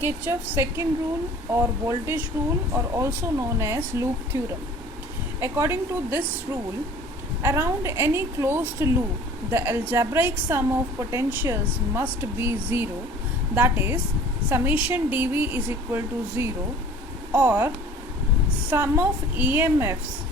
Kirchhoff's second rule or voltage rule, or also known as loop theorem. According to this rule, around any closed loop, the algebraic sum of potentials must be 0, that is, summation dV is equal to 0, or sum of EMFs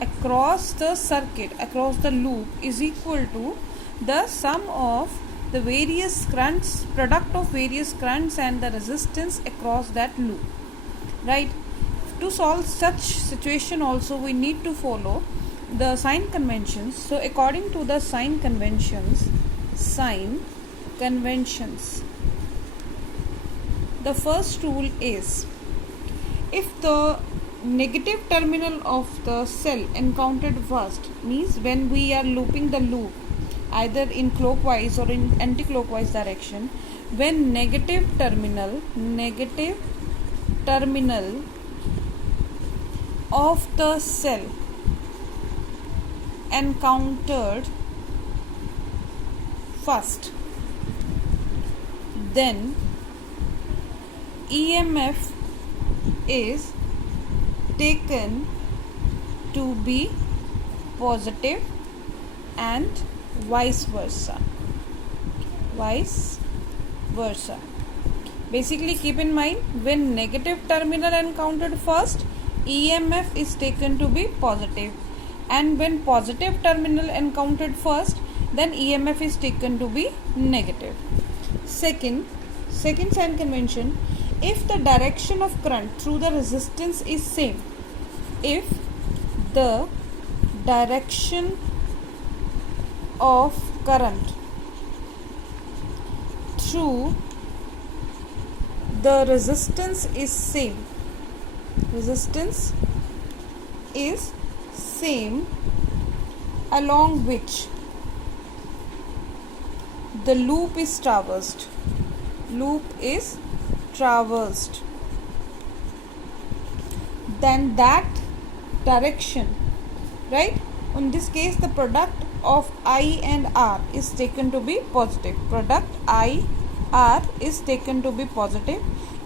across the circuit, across the loop, is equal to the sum of the various currents, product of various currents and the resistance across that loop. Right? To solve such situation also we need to follow the sign conventions. So according to the sign conventions, the first rule is, if the negative terminal of the cell encountered first, means when we are looping the loop either in clockwise or in anti-clockwise direction, when negative terminal of the cell encountered first, then EMF is taken to be positive and vice versa. Basically, keep in mind, when negative terminal encountered first, EMF is taken to be positive, and when positive terminal encountered first, then EMF is taken to be negative. Second sign convention, if the direction of current through the resistance is same, if the direction of current through the resistance is same, along which the loop is traversed, then that direction, right, in this case the product of I and R is taken to be positive.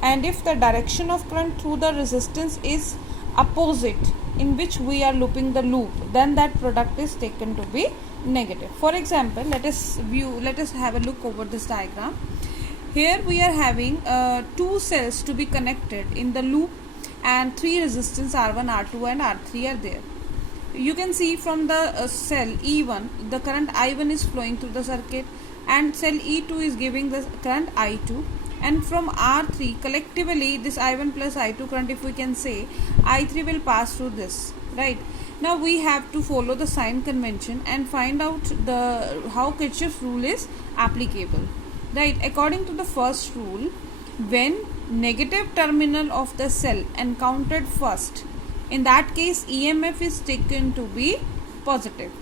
And if the direction of current through the resistance is opposite, in which we are looping the loop, then that product is taken to be negative. For example, let us have a look over this diagram. Here we are having two cells to be connected in the loop, and three resistance R1, R2 and R3 are there. You can see from the cell E1, the current I1 is flowing through the circuit, and cell E2 is giving the current I2, and from R3 collectively this I1 plus I2 current, if we can say, I3 will pass through this. Right? Now we have to follow the sign convention and find out how Kirchhoff's rule is applicable. Right? According to the first rule, when negative terminal of the cell encountered first, in that case EMF is taken to be positive,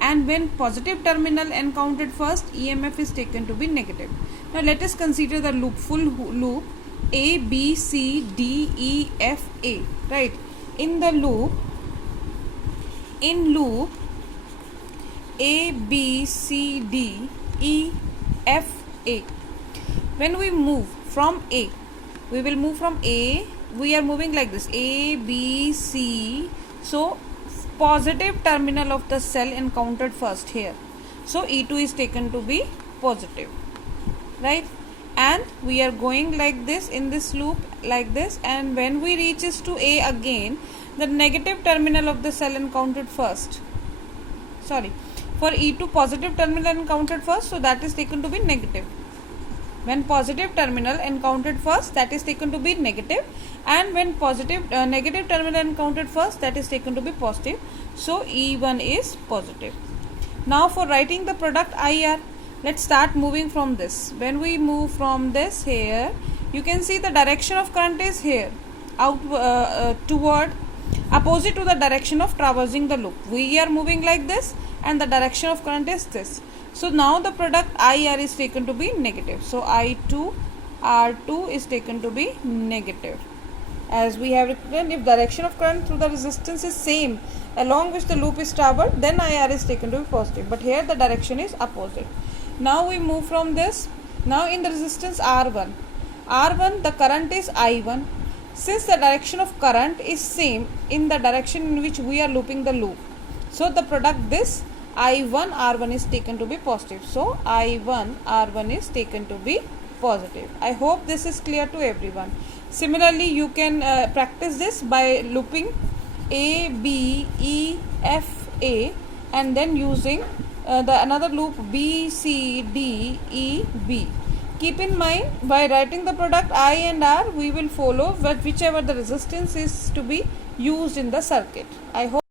and when positive terminal encountered first, EMF is taken to be negative. Now let us consider the loop, full loop A, B, C, D, E, F, A. Right? In loop A, B, C, D, E, F, A. When we move from A, we will move from A, we are moving like this, A, B, C. So positive terminal of the cell encountered first here, so E2 is taken to be positive. Right? And we are going like this in this loop, like this, and when we reaches to A again, the negative terminal of the cell encountered first, for E2 positive terminal encountered first, so that is taken to be negative. When positive terminal encountered first, that is taken to be negative, and when negative terminal encountered first, that is taken to be positive, so E1 is positive. Now for writing the product IR, let's start moving from this. When we move from this here, you can see the direction of current is here, toward opposite to the direction of traversing the loop. We are moving like this, and the direction of current is this. So now the product IR is taken to be negative. So I2 R2 is taken to be negative. As we have written, if direction of current through the resistance is same along which the loop is traversed, then IR is taken to be positive. But here the direction is opposite. Now we move from this. Now in the resistance R1, R1, the current is I1. Since the direction of current is same in the direction in which we are looping the loop, so the product this I1 R1 is taken to be positive. So I1 R1 is taken to be positive. I hope this is clear to everyone. Similarly, you can practice this by looping A, B, E, F, A, and then using the another loop B, C, D, E, B. Keep in mind, by writing the product I and R, we will follow whichever the resistance is to be used in the circuit. I hope